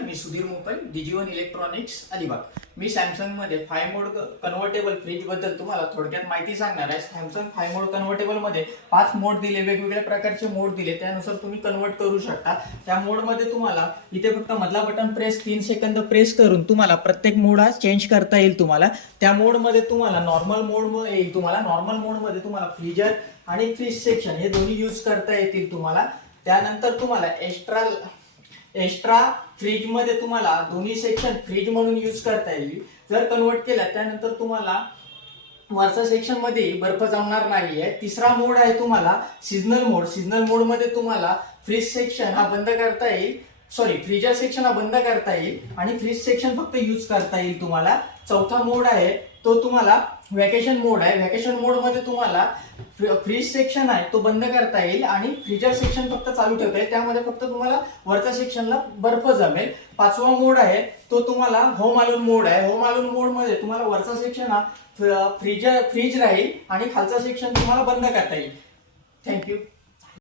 नमस्कार, मी Sudhir मोपल, DG1 electronics Alibag. मी Samsung मध्ये 5 मोड convertible fridge बद्दल तुम्हाला थोडक्यात माहिती सांगणार आहे. सॅमसंग 5 मोड कन्व्हर्टेबल मध्ये 5 मोड दिले, वेगवेगळ्या प्रकारचे मोड दिले, त्यानुसार तुम्ही कन्वर्ट करू शकता. त्या मोड मध्ये तुम्हाला इथे फक्त मधला बटन प्रेस 3 सेकंद प्रेस करून तुम्हाला प्रत्येक मोड हा चेंज करता येईल. तुम्हाला त्या मोड मध्ये तुम्हाला नॉर्मल मोड येईल. तुम्हाला नॉर्मल मोड मध्ये तुम्हाला फ्रीजर आणि फ्रीज सेक्शन हे दोन्ही यूज करता येतील तुम्हाला. त्यानंतर तुम्हाला एक्स्ट्रा फ्रीज मध्ये तुम्हाला दोन्ही सेक्शन फ्रीज म्हणून यूज करता येईल. जर कन्वर्ट केला त्यानंतर तुम्हाला वरच्या सेक्शन मध्ये बर्फ जमणार नाहीये. तिसरा मोड आहे तुम्हाला सीजनल मोड. सीजनल मोड मध्ये तुम्हाला फ्रीज सेक्शन हा बंद करता येईल, फ्रीजर सेक्शन हा बंद करता येईल आणि फ्रीज सेक्शन फक्त यूज करता येईल तुम्हाला. चौथा मोड आहे तो तुम्हाला व्हॅकेशन मोड आहे. व्हॅकेशन मोड मध्ये तुम्हाला फ्रीज सेक्शन आहे तो बंद करता येईल आणि फ्रीजर सेक्शन फक्त चालू ठेवता येईल. त्यामध्ये फक्त तुम्हाला वरच्या सेक्शनला बर्फ जमेल. पाचवा मोड आहे तो तुम्हाला होम अलोन मोड आहे. होम अलोन मोड मध्ये तुम्हाला वरचा सेक्शन हा फ्रीज राहील आणि खालचा सेक्शन तुम्हाला बंद करता येईल. थँक्यू.